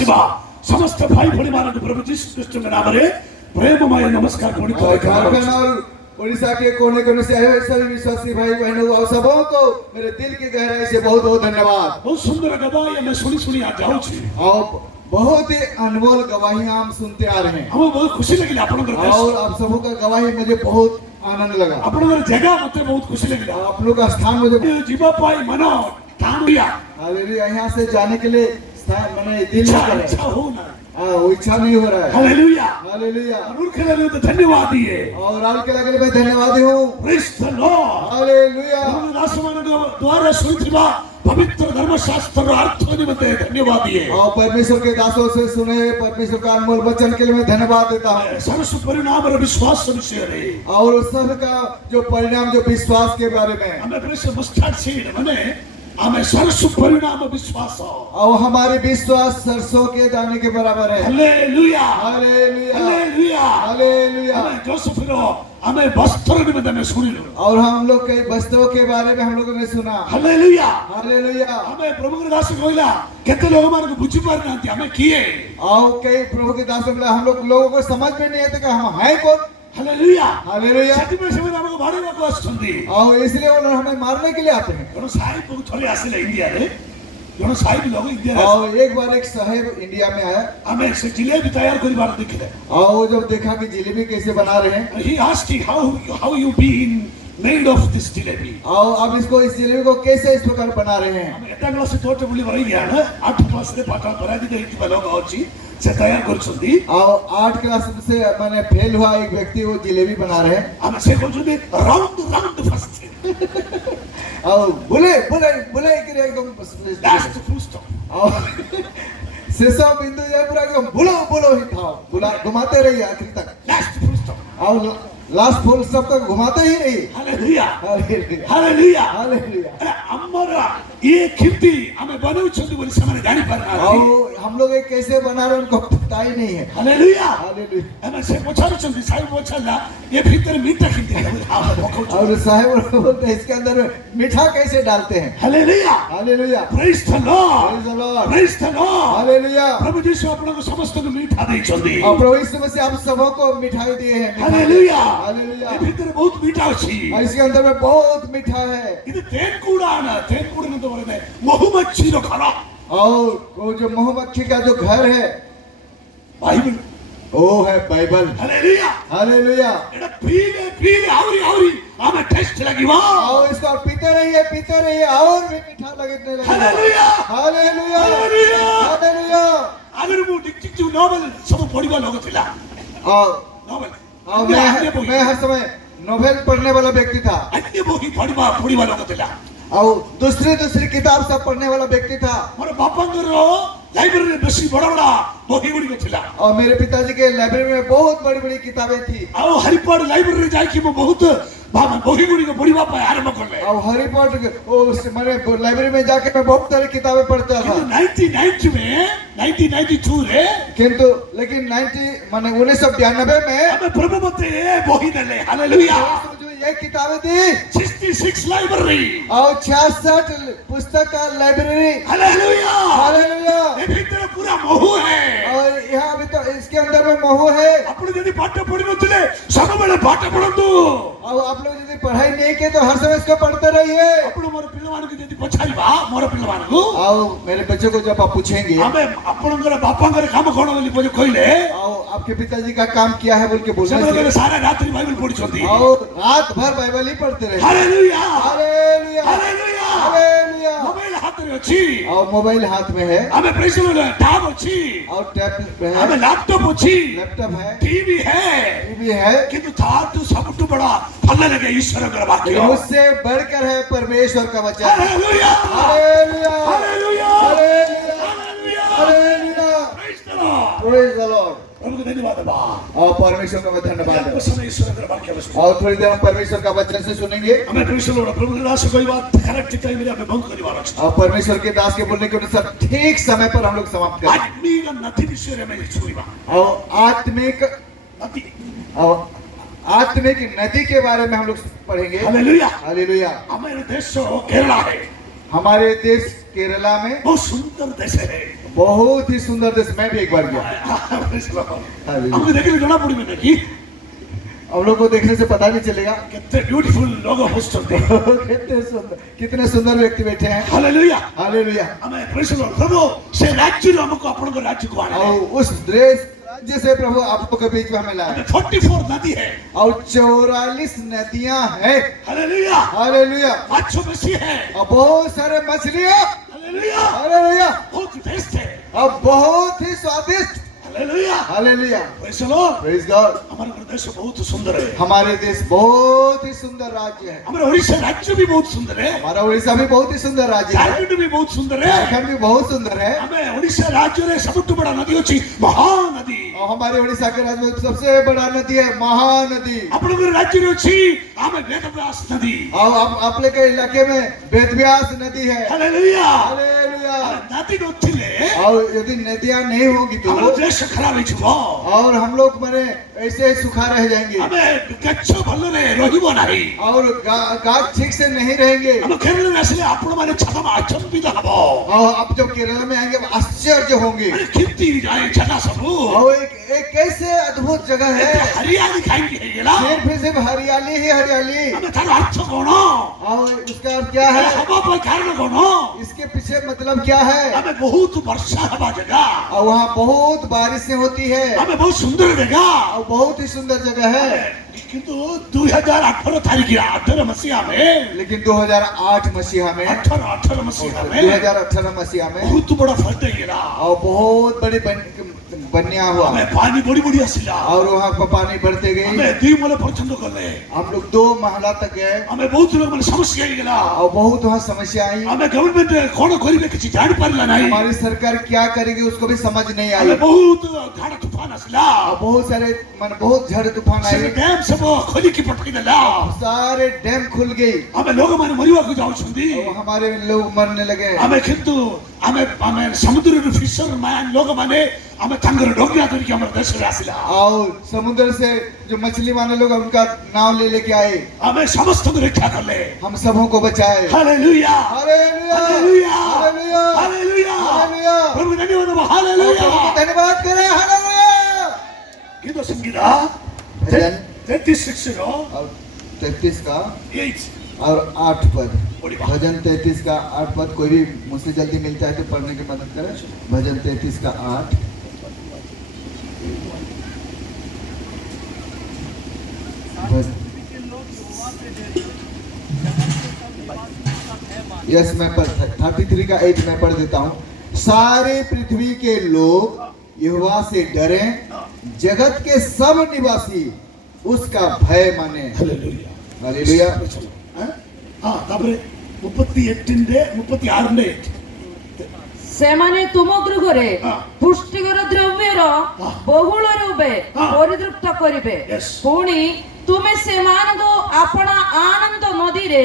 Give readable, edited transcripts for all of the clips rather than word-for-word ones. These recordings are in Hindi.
आसीबा समस्त भाई भणी मान प्रभु यीशु ख्रीष्ट के नाम रे प्रेममय नमस्कार पुणी और झारखंड और उड़ीसा के कोने कोने से आए हुए सभी विश्वासी भाई बहनों और सबों को मेरे दिल की गहराई से बहुत बहुत धन्यवाद। बहुत सुंदर गवाही मैं सुनी आ जाऊँ और बहुत ही अनमोल गवाहियां हम सुनते आ रहे हैं। हमें बहुत खुशी लगी और आप सबों का गवाही मुझे बहुत आनंद लगा। आपनकर जगह मते बहुत खुशी लगी। आप लोग का स्थान मुझे जीवा पाई मनो ठाणिया हालेलुया यहाँ से जाने के लिए स्थान मैंने दिल में करे इच्छा हो ना वो इच्छा नहीं हो रहा है। हालेलुया हालेलुया अनुर के लिए तो धन्यवाद दिए और आल के लगे मैं धन्यवादी हूँ। प्रेज द लॉर्ड हालेलुया दासमान द्वारा सुनिथिबा पवित्र धर्मशास्त्र अर्थ निमित्ते धन्यवाद दिए और परमेश्वर के दासों से सुने परमेश्वर का अनमोल वचन के लिए मैं धन्यवाद देता हूँ। सर्व परिणाम और विश्वास विषय रे और उस सब का जो परिणाम जो विश्वास के बारे में हमें प्रेस मस्टर्ड सीड माने हमें सरसों परिणाम विश्वास हो और हमारे विश्वास सरसों के दाने के बराबर है। हालेलुया हालेलुया हालेलुया हालेलुया हमें जोसेफ रो हमें वस्त्र निमित्त में सुनी लो और हम लोग कई वस्त्रों के बारे में हम लोगों ने सुना। हालेलुया हालेलुया हमें प्रभु के दास कहला केते लोग मान को बुझी पार नांती हमें किए और कई प्रभु के दासों को हम लोगों को समझ में नहीं आता कि हम हैं कौन। हालेलुया हालेलुया सती में से हमको भाड़े को आछंदी और इसलिए उन्होंने हमें मारने के लिए आते हैं। कोनो साहिब को थोड़े आसे इंडिया रे कोनो साहिब लोग इंडिया रे और एक बार एक साहब इंडिया में आया हमें से जिलेबी तैयार करी बार दिखे और वो जब देखा कि जलेबी कैसे बना रहे हैं he asking how you been made of this jalebi और अब इसको इस जलेबी को कैसे इस प्रकार बना रहे हैं। हम एटा क्लास से तोटे बुली भरी गया ना 8 क्लास से पाठ पढ़ा दी गई लोग अछि से तैयार करछुंदी और 8 क्लास से मैंने फेल हुआ एक व्यक्ति वो जलेबी बना रहे हैं। हम से कहछुंदी राउंड फर्स्ट और बोले बोले बोले कि एकदम लास्ट फुल स्टॉप और शेष बिंदु ये पूरा एकदम बोलो बोलो ही था बुला घुमाते रहिए आखिर तक लास्ट फुल स्टॉप और लास्ट फुल स्टॉप तक घुमाते ही रहिए। हालेलुया हालेलुया हालेलुया हालेलुया अरे अमरा ये कीर्ति हमें बनाउछंदी बोली समाने जानी पार और हम लोग ये कैसे बना रहे उनको पता ही नहीं है। हालेलुया हालेलुया हमें से पछारुछंदी साहिब पछाला ये भीतर मीठा कीर्ति और साहब बोलते हैं इसके अंदर मीठा कैसे डालते हैं। Hallelujah hallelujah praise the Lord praise the Lord praise the Lord hallelujah प्रभु यीशु आपन को समस्त को मीठा देछंदी और प्रभु यीशु मसीह आप सबों को मिठाई दिए हैं। हालेलुया हालेलुया ये भीतर बहुत मीठा अछि और इसके अंदर में बहुत मीठा है। ಇದು ತೇನ್ಕೂಡಾನ ತೇನ್ಕೂಡ ಅಂತ ಬರುತ್ತೆ ಮಹುಮಚ್ಚಿರೋ ಖರ और वो जो महुमक्खी का जो घर है ಬೈಬಲ್ वो है बाइबल। हालेलुया हालेलुया एड़ा पीले आवरी हमें टेस्ट लगी वाह और इसको आप पीते रहिए और भी मीठा लगने लगेगा। हालेलुया हालेलुया हालेलुया हालेलुया अगर वो डिटेक्टिव नॉवेल सब पढ़िबा लोग थिला और नॉवेल मैं हर समय नोवेल पढ़ने वाला व्यक्ति था अन्य बोही पढ़िबा लोग थिला और दूसरी किताब सब पढ़ने वाला व्यक्ति था। मोर बापांगरो लाइब्रेरी में बेसी बड़ा बोही गुडी थिला और मेरे पिताजी के लाइब्रेरी में बहुत बड़ी किताबें थी। और हरिपाड़ लाइब्रेरी जाई कि बहुत बोही गुडी को पढ़िबा पाए आरंभ करले और हरिपाड़ मैंने लाइब्रेरी में जाके मैं बहुत सारी किताबें पढ़ता था। 1990 में 1992 रे किंतु लेकिन 1992 में हमें प्रभु मते बोही देले हालेलुया जो ये किताबें थी 66 लाइब्रेरी और 66 पुस्तक का लाइब्रेरी। हालेलुया हालेलुया ये भीतर पूरा मोह है और यहाँ अभी तो इसके अंदर में मोह है। आपण यदि पाठ पढ़ी नथिले सब बेले पाठ पढ़ंतु और आप लोग यदि पढ़ाई नहीं किए तो हर समय इसको पढ़ते रहिए। आपण मोर पिलवान के यदि पछाइबा मोर पिलवान को और मेरे बच्चों को जब आप पूछेंगे हमें आपनकर बापांकर काम कोन बोली बोली कहले और आपके पिताजी का काम किया है बोल के बोलना सब सारा रात्रि बाइबल पढ़ी छथि और रात भर बाइबल ही पढ़ते रहे। Hallelujah hallelujah hallelujah hallelujah mobile हाथ में अछि और मोबाइल हाथ में है हमें प्रेसर टैब अछि और टैब है हमें लैपटॉप अछि लैपटॉप है टीवी है टीवी है किंतु था तो सबसे बड़ा फल लगे ईश्वर का वाक्य उससे बढ़कर है परमेश्वर का वचन। Hallelujah hallelujah hallelujah hallelujah hallelujah praise the Lord प्रभु को धन्यवाद बा और परमेश्वर का धन्यवाद है। समय ईश्वर का वाक्य बस और थोड़ी देर हम परमेश्वर का वचन से सुनेंगे। हमें प्रेसर प्रभु के दास कोई बात करेक्ट टाइम में हमें बंद करने वाला और परमेश्वर के दास के बोलने के अनुसार ठीक समय पर हम लोग समाप्त करें। आत्मिक नथी विषय में छुईबा और आत्मिक नथी और आत्मिक नदी के बारे में हम लोग पढ़ेंगे। हालेलुया हालेलुया हमारे देश केरला है हमारे देश केरला में बहुत सुंदर देश है बहुत ही सुंदर देश, मैं भी एक बार गया। हमको देखने जଣା पड़ी मैंने कि हम लोग को देखने से पता नहीं चलेगा कितने ब्यूटीफुल लोग होस्ट होते हैं। कितने सुंदर व्यक्ति बैठे हैं। Hallelujah hallelujah. हमें प्रेज द लॉर्ड। प्रभु से राज्य हमको अपन को राज्य को आने और उस देश राज्य से प्रभु आप के बीच में हमें लाए। 44 नदी है और 44 नदियां हैं। Hallelujah hallelujah. माछो मछली है और बहुत सारे मछलियां। Hallelujah hallelujah. बहुत टेस्ट है और बहुत ही स्वादिष्ट। Hallelujah hallelujah. Praise the Lord. Praise God. हमारा देश बहुत सुंदर है। हमारे देश बहुत ही सुंदर राज्य है। हमारा उड़ीसा राज्य भी बहुत सुंदर है। हमारा उड़ीसा भी बहुत ही सुंदर राज्य है। झारखंड भी बहुत सुंदर है। झारखंड भी बहुत सुंदर है। हमें उड़ीसा राज्य रे सबसे बड़ा नदी होची महानदी। और हमारे उड़ीसा के राज्य में सबसे बड़ा नदी है महानदी। अपने राज्य रे होची हमें वेदव्यास नदी। और अपने के इलाके में वेदव्यास नदी है। Hallelujah hallelujah. नदी नथिले और यदि नदियां नहीं होगी तो हमारा देश खराब हो जिवो। और हम लोग माने ऐसे ही सूखा रह जाएंगे। हमें गच्छ भल रे रहिबो नाही। और गाछ ठीक से नहीं रहेंगे। हम केरल में असले आपण माने छतम अचंबित हबो। और अब जब केरल में आएंगे आश्चर्य होंगे। खेती जाए जगह सब और एक कैसे अद्भुत जगह है। हरियाली खाएंगे गेला सिर्फ हरियाली ही हरियाली। हमें तार अर्थ कोन और उसका अर्थ क्या है। हवा पर कारण कोन इसके पीछे मतलब क्या है। हमें बहुत वर्षा हवा जगह और वहाँ बहुत बारिशें होती है। हमें बहुत सुंदर जगह और बहुत ही सुंदर जगह है। किंतु 2018 तारीख 18 मसीहा में लेकिन 2008 मसीहा में 18 मसीहा में 2018 मसीहा में बहुत बड़ा फ्लड गिरा। और बहुत बड़ी बन्या हुआ। हमें पानी बड़ी बड़ी आसिला। और वहाँ पर पानी बढ़ते गए। हमें 2 महला पर्यंत गले। हम लोग 2 महला तक गए। हमें बहुत लोग मन समस्या गिला। और बहुत वहाँ समस्या आई। हमें गवर्नमेंट कोन करिबे किछि जान पारला नहीं। हमारी सरकार क्या करेगी उसको भी समझ नहीं आई। हमें बहुत झाड़ तूफान आसिला। और बहुत सारे बहुत झड़ तूफान आए। डैम सब खोली की पटकी देला। सारे डैम खुल गई। हमें लोग माने मरिवा को जाउछंदी। और हमारे लोग मरने लगे। हमें किंतु हमें समुद्र रे फिशरमैन लोग माने हमें तंगर डोगरा करके हमारे देश में आसिला। और समुद्र से जो मछली मारने लोग उनका नाव ले लेके आए। हमें समस्त को रक्षा कर ले। हम सबों को बचाए। Hallelujah hallelujah. Hallelujah hallelujah. Hallelujah hallelujah. प्रभु धन्यवाद हालेलुया। धन्यवाद करें। हालेलुया। गीत संगीता 33 शिक्षक और 33 का 8 और 8 पद। बड़ी बात। भजन 33 का 8 पद। कोई भी मुझसे जल्दी मिलता है तो पढ़ने की मदद करें। भजन 33 का 8। यस मैं 33 का 8 मैं पढ़ देता हूँ। सारे पृथ्वी के लोग यहोवा से डरें, जगत के सब निवासी उसका भय माने। Hallelujah hallelujah. हाँ तापरे 36 ସେମାନେ ତୁମ ଗୃହରେ ପୁଷ୍ଟିକର ଦ୍ରବ୍ୟର ବହୁଳ ରୂପେ ପରିତୃପ୍ତ କରିବେ। ପୁଣି ତୁମେ ସେମାନଙ୍କୁ ଆପଣା ଆନନ୍ଦ ନଦୀରେ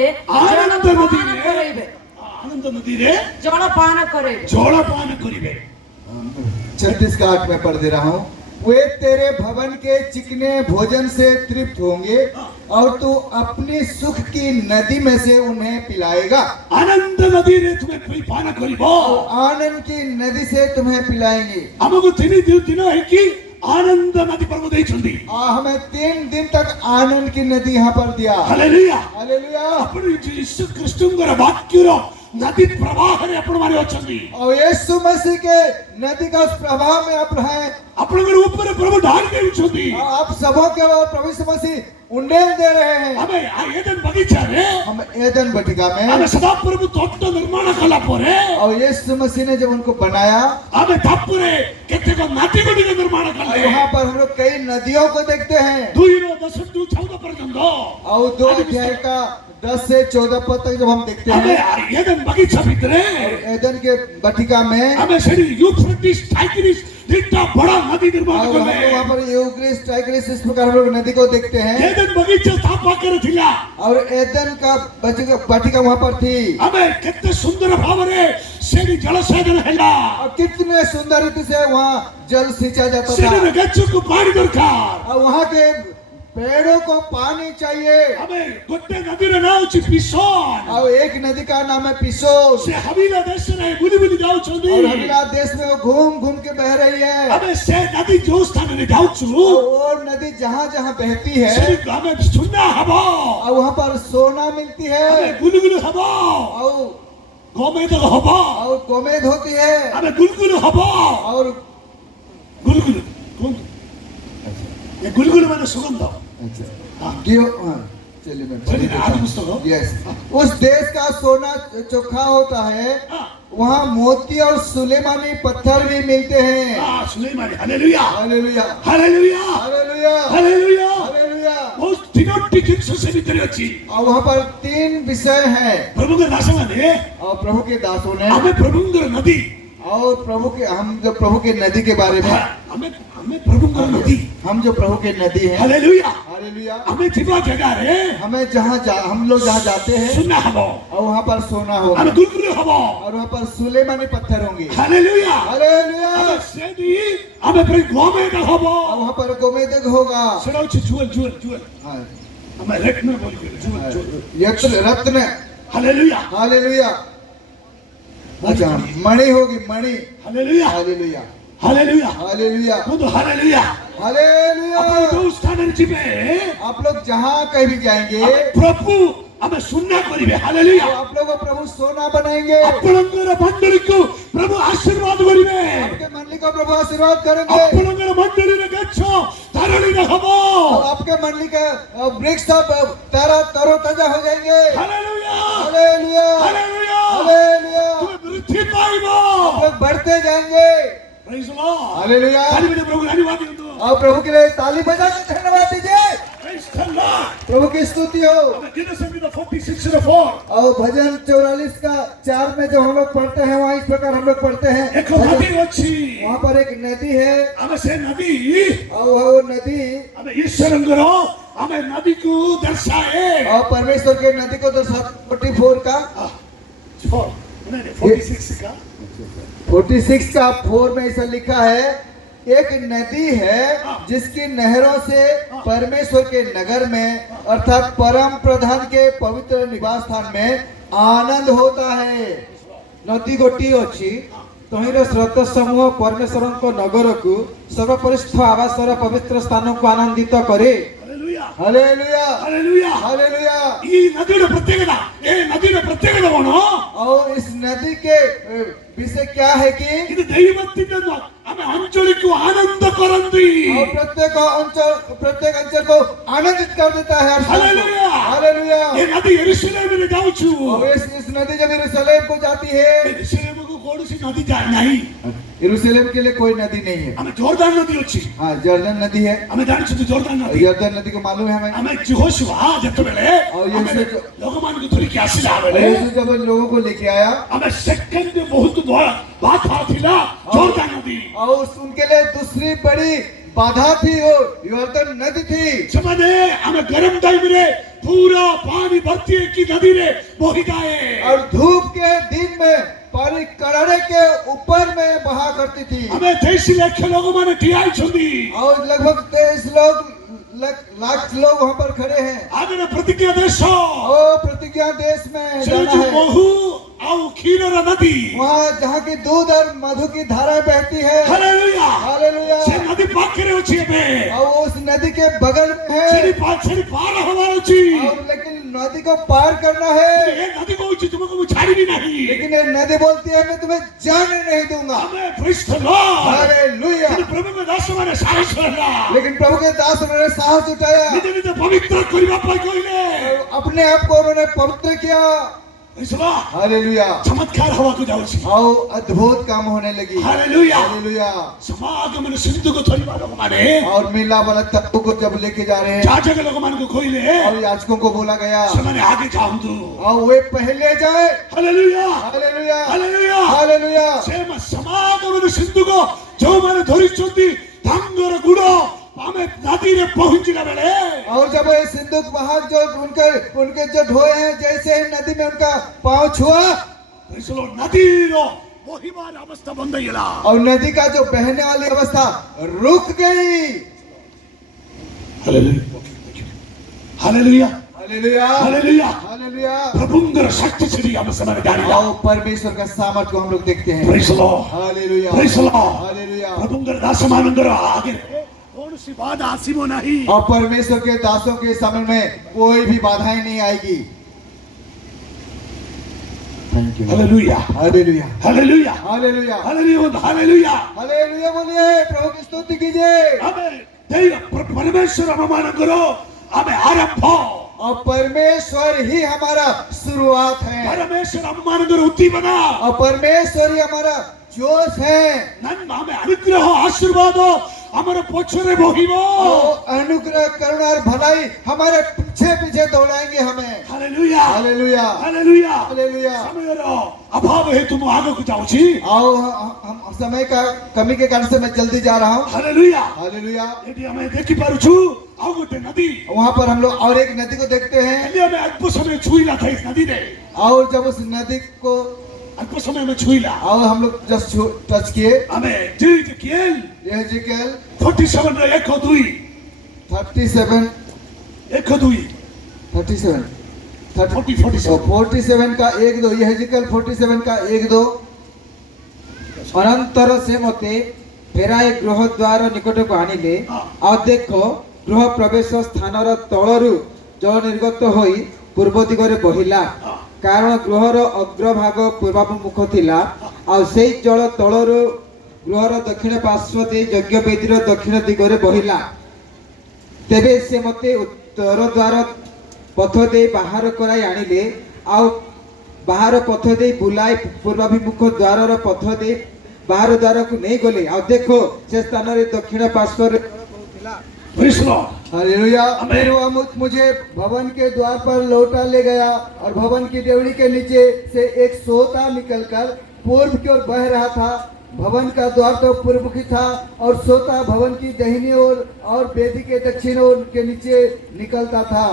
ଜଳପାନ କରିବେ। 36 का 8 में पढ़ दे रहा हूँ। वे तेरे भवन के चिकने भोजन से तृप्त होंगे और तू अपनी सुख की नदी में से उन्हें पिलाएगा। आनंद नदी रे तुम्हें पान करिबो। आनंद की नदी से तुम्हें पिलाएंगे। हमको 3 दिन है कि आनंद नदी प्रभु देइछंदी। हमें 3 दिन तक आनंद की नदी यहाँ पर दिया। Hallelujah hallelujah. अपने यीशु क्रिस्टुंगर वाक्यरो नदी प्रवाह रे अपन माने अछंदी। और यीशु मसीह के नदी का उस प्रभाव में आप हैं। अपन ऊपर प्रभु ढाल के उछंदी। आप सबों के प्रभु यीशु मसीह उंडेल दे रहे हैं। हमें एदन बगीचा रे हम एदन बटिका में हमें सदा प्रभु तोट निर्माण कला परे। और यीशु मसीह ने जब उनको बनाया हमें तपरे केते को नदी को निर्माण कर ले। वहाँ पर हम लोग कई नदियों को देखते हैं। 2:10-14 पर्यंत और 2 अध्याय का 10 से 14 पद तक जब हम देखते हैं। हमें एदन बगीचा भीतरे एदन के बटिका में हमें सेडी यूफ्रेटिस टाइग्रिस इतना बड़ा नदी निर्माण कर ले। वहाँ पर यूफ्रेटिस टाइग्रिस इस प्रकार हम लोग नदी को देखते हैं। एदन बगीचा स्थापना कर थिला। और एदन का बटिका वहाँ पर थी। हमें कितने सुंदर भावरे सेडी जल सेचन हैला। और कितने सुंदर रीति से वहाँ जल सिंचा जाता था। सेडी गच्छ को पानी दरकार। और वहाँ के पेड़ों को पानी चाहिए। ଆମେ ଗୋଟେ ନଦୀର ନାଁ ହେଉଛି ପିସୋନ। और एक नदी का नाम है पिसोन। ସେ ହାବିଲା ଦେଶରେ ବୁଲି ବୁଲି ଯାଉଛନ୍ତି। और हमीरा देश में वो घूम घूम के बह रही है। ଆମେ ସେ ନଦୀ ଯୋଉ ସ୍ଥାନରେ ଯାଉଛୁ और वो नदी जहाँ जहाँ बहती है ସେଠି ଆମେ ସୁନା ହବ, और वहाँ पर सोना मिलती ଆମେ है ଗୁଲୁଗୁଲୁ ହବ, और ଗୋମେଦ ହବ, गोमेद होती है ଆମେ ଗୁଲଗୁଲୁ ହବ। और ଗୁଲଗୁଲୁ କୁହନ୍ତୁ, ଏ ଗୁଲଗୁଲୁ ମାନେ ସୁଗନ୍ଧ। चलिए मैं चलिए, आदि पुस्तक। यस, उस देश का सोना चोखा होता है, वहाँ मोती और सुलेमानी पत्थर भी मिलते हैं। ସୁଲେଇମାନି hallelujah hallelujah hallelujah hallelujah hallelujah. Hallelujah. ବହୁତ ତିନୋଟି ଜିନିଷ ସେ ଭିତରେ ଅଛି। और वहाँ पर 3 विषय हैं। ପ୍ରଭୁଙ୍କ ଦାସମାନେ और प्रभु के दासों ने ଆମେ ପ୍ରଭୁଙ୍କର ନଦୀ, और प्रभु के हम जो प्रभु के नदी के बारे में ଆମେ ଆମେ ପ୍ରଭୁଙ୍କର ନଦୀ। हम जो प्रभु के नदी है ହାଲେଲୁୟା। हालेलुया। ଆମେ ଥିବା ଜାଗାରେ हमें हम लोग जहाँ जाते हैं ସୁନା ହବ, और वहाँ पर सोना होगा ଆମେ ଗୁଲଗୁଲୁ ହବ। और वहाँ पर सुलेमानी पत्थर होंगे। ହାଲେଲୁୟା। हालेलुया। ଆମେ ସେଠି ଆମେ ପୁରା ଗୋମେଦ ହବ। और वहाँ पर गोमेदक होगा। ସେଟା ହେଉଛି ଜୁଏଲ ଜୁଏଲ ଜୁଏଲ। हाँ, ଆମେ ରତ୍ନ ବୋଲିକରି ଜୁଏଲ ଜୁଏଲ। रत्न। Hallelujah hallelujah. अच्छा, मणि होगी मणि। Hallelujah hallelujah hallelujah. हालेलुया କୁହନ୍ତୁ ହାଲେଲୁୟା। हालेलुया। ଆପଣ ଯୋଉ ସ୍ଥାନରେ ଯିବେ आप लोग जहाँ कहीं भी जाएंगे ଆମେ ପ୍ରଭୁ ଆମେ ସୁନା କରିବେ। ହାଲେଲୁୟା। तो आप लोग को प्रभु सोना बनाएंगे। ଆପଣଙ୍କର ମଣ୍ଡଳୀକୁ ପ୍ରଭୁ ଆଶୀର୍ବାଦ କରିବେ। आपके मंडली को प्रभु आशीर्वाद करेंगे। ଆପଣଙ୍କର ମଣ୍ଡଳୀରେ ଗଛ ଧାରଣୀରେ ହବ। और आपके मंडली का वृक्ष सब तरोताजा हो जाएंगे। Hallelujah hallelujah hallelujah. हालेलुया। ତୁମେ ବୃଦ୍ଧି ପାଇବ। आप लोग बढ़ते जाएंगे। ପ୍ରେଜ୍ ଦ ଲର୍ଡ। हालेलुया। ତାଲି ବଜାଇ ପ୍ରଭୁ ଧନ୍ୟବାଦ ଦିଅନ୍ତୁ। और प्रभु के लिए ताली बजा के धन्यवाद दीजिए। ପ୍ରେଜ୍ ଦ ଲର୍ଡ। प्रभु की स्तुति हो। ଆମେ ଗୀତ ସଙ୍ଗୀତ 46:4 और भजन 44 का 4 में जो हम लोग पढ़ते हैं वहाँ इस प्रकार हम लोग पढ़ते हैं। ଏକ ନଦୀ ଅଛି। वहाँ पर एक नदी है ଆମେ ସେ ନଦୀ और वो नदी ଆମେ ଈଶ୍ୱରଙ୍କର ଆମେ ନଦୀକୁ ଦର୍ଶାଏ। और परमेश्वर के नदी को तो 44 का 46 का 46 का 4 में ऐसा लिखा है, एक नदी है जिसकी नहरों से परमेश्वर के नगर में अर्थात परम प्रधान के पवित्र निवास स्थान में आनंद होता है। नदी गोटी अच्छी तहिर स्रोत समूह परमेश्वर नगर को सर्वपरिस्थ आवासर पवित्र स्थान को आनंदित करे। Hallelujah hallelujah hallelujah. हालेलुया। ఈ నదిର ప్రత్యేకత ఏ నదిର ప్రత్యేకత କଣ? और इस नदी के विषय क्या है कि ఇది దైవత్వం ଆମେ ଅଞ୍ଚଳକୁ ଆନନ୍ଦ କରନ୍ତି। और प्रत्येक अंचल को आनंदित कर देता है। हालेलुया। हालेलुया। ଏ ନଦୀ ୟେରୁସାଲେମରେ ଯାଉଛୁ। और इस नदी जब यरूशलेम को जाती है, ୟେରୁସାଲେମକୁ କୌଣସି ନଦୀ ଯାଏ ନାହିଁ। यरूशलेम के लिए कोई नदी नहीं है। ଆମେ ଜର୍ଦାନ ନଦୀ ଅଛି। हाँ, जर्दन नदी है। ଆମେ ଜାଣିଛୁ ଜର୍ଦାନ ନଦୀ। जर्दन नदी को मालूम है हमें। ଆମେ ଯେହୋଶୁଆ ଯେତେବେଳେ ଆଉ ଆମେ ୟେଶୁ ଲୋକମାନଙ୍କୁ ଧରିକି ଆସିଲା और ବେଳେ यीशु जब लोगों को लेके आया ଆମେ ସେକେଣ୍ଡ ବହୁତ ବାଧା ଥିଲା ଜର୍ଦାନ ନଦୀ। और उनके लिए दूसरी बड़ी बाधा थी वो यर्दन नदी थी। ସେମାନେ ଆମେ ଗରମ ଟାଇମରେ पूरा पानी भर्ती की नदी रे बही जाए। और धूप के दिन में पानी कड़ाड़े के ऊपर में बहा करती थी। हमें 23 लाख लोगों माने ठियाई छुंदी और लगभग 23 लाख लोग वहाँ पर खड़े हैं। आगे में प्रतिज्ञा देश और प्रतिज्ञा देश में जाना है, बहु और खीर नदी वहाँ जहाँ की दूध और मधु की धाराएं बहती है। Hallelujah hallelujah. से नदी पाखरे अछि बे और वो उस नदी के बगल में है। छड़ी पार हमार अछि और लेकिन नदी को पार करना है। ये नदी को अछि तुमको छाड़ी भी नहीं। लेकिन ये नदी बोलती है मैं तुम्हें जाने नहीं दूंगा। हमें प्रेज द लॉर्ड। हालेलुया। प्रभु में दास माने साहस करला। लेकिन प्रभु के दास ने साहस जुटाया। निजे निजे पवित्र करबा पाई कहले अपने आप को उन्होंने पवित्र किया। हालेलुया। चमत्कार हवा को जाउछि और अद्भुत काम होने लगी। Hallelujah hallelujah. समागम में सिंधु को थोड़ी लोग माने और मिला वाला तत्व को जब लेके जा रहे हैं जाजक लोग मान को खोइले और याजकों को बोला गया समाने आगे जाऊंदु और वे पहले जाए। Hallelujah hallelujah. Hallelujah hallelujah. Same समागम में सिंधु को जो माने धरि चोती धांगर गुडो हमें नदी रे पहुंचला बेले और जब ये सिंधु बाहर जो उनके जो ढोए हैं जैसे ही नदी में उनका पांव छुआ इसलो नदी रो मोहिमार अवस्था बंद गया और नदी का जो बहने वाली अवस्था रुक गई। Hallelujah hallelujah hallelujah hallelujah hallelujah. प्रभुंगर शक्ति से हम समय जानिला आओ परमेश्वर का सामर्थ को हम लोग देखते हैं। Praise the Lord hallelujah praise the Lord hallelujah. प्रभुंगर दासमानंगर आगे कौन सी बाधा आसीमो नहीं और परमेश्वर के दासों के समय में कोई भी बाधाएं नहीं आएगी। Thank you hallelujah hallelujah hallelujah hallelujah hallelujah hallelujah hallelujah. बोलिए प्रभु की स्तुति कीजिए। हमें देव परमेश्वर अवमान करो हमें आरंभ और परमेश्वर ही हमारा शुरुआत है परमेश्वर अवमान करो उठी बना और परमेश्वर ही हमारा जोश है। नन हमें अनुग्रह आशीर्वाद हमारे पछरे बहिबो और अनुग्रह करुणा और भलाई हमारे पीछे पीछे दौड़ाएंगे हमें। Hallelujah hallelujah hallelujah hallelujah. समयर अभाव है तुम आगे को जाऊची आओ हम समय का कमी के कारण से मैं जल्दी जा रहा हूँ। Hallelujah hallelujah. यदि हमें देखि पारुछु आउ गोटे नदी वहाँ पर हम लोग और एक नदी को देखते हैं। यदि हमें अल्प समय छुईला था इस नदी ने और जब उस नदी को अल्प समय में छुईला और हम लोग जस्ट टच किए। हमें जीत किएल यहेजकेल 47 रे 1 2 37 1 2 37 47 का 1-2 यहेजकेल 47 का 1-2। अनंतर से मते फेराए गृह द्वार निकट को आनिले और देखो गृह प्रवेश स्थानर तलरु जल निर्गत होई पूर्व दिगरे बहिला कारण गृहर अग्रभाग पूर्वाभिमुख थिला और से जल तलरु गृहर दक्षिण पार्श्व दे यज्ञ वेदीर दक्षिण दिगरे बहिला तेबे से मते उत्तर द्वार पथ दे बाहर कराई आनिले आउ बाहर पथ दे बुलाई पूर्वाभिमुख द्वार पथ दे बाहर द्वार को नहीं गले और देखो से स्थान रे दक्षिण पार्श्व रे प्रेज द लॉर्ड हालेलुया। आमीन। फिर वह मुझे भवन के द्वार पर लौटा ले गया और भवन की डेवड़ी के नीचे से एक सोता निकलकर पूर्व की ओर बह रहा था। भवन का द्वार तो पूर्वमुखी था और सोता भवन की दाहिनी ओर और वेदी के दक्षिण ओर के नीचे निकलता था।